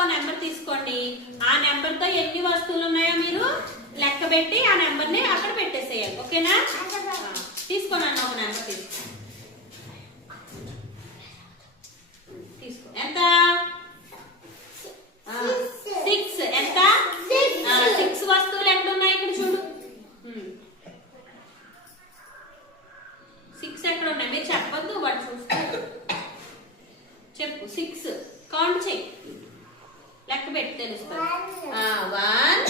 ఒక నెంబర్ తీసుకోండి. ఆ నెంబర్ తో ఎన్ని వస్తువులు ఉన్నాయో మీరు లెక్క పెట్టి ఆ నెంబర్ ని అక్కడ పెట్టేసేయాలి. ఓకేనా? తీసుకోండి అన్న, ఒక నెంబర్ తీసుకో. ఎంత? 6. ఎంత? 6 వస్తువులు ఎక్కడ ఉన్నాయి? ఇక్కడ చూడు. 6 ఎక్కడ ఉన్నాయి? మీరు చెప్పొద్దు, వాడు చూస్తాడు. చెప్పు. 6 కౌంట్ చెయ్యి, లెక్క పెట్టి తెలుస్తుంది. 1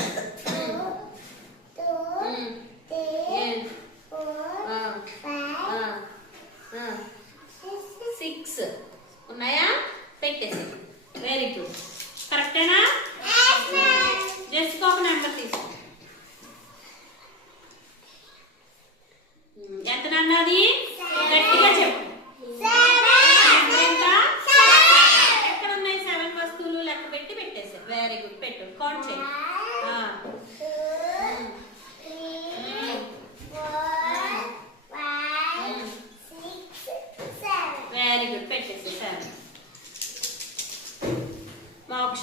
2 6 ఉన్నాయా? పెట్టేసి. Very good. కరెక్టేనా? జస్ట్ ఒక నెంబర్ తీసుకో. ఎంత అన్నది? గట్టిగా చెప్పు. ఎక్కడ ఉన్నాయి 7 వస్తువులు? లెక్క పెట్టి పెట్టేసి. Very good. పెట్టు, కౌంట్ చేయి. Very good. పెట్టేసి 7. మోక్ష.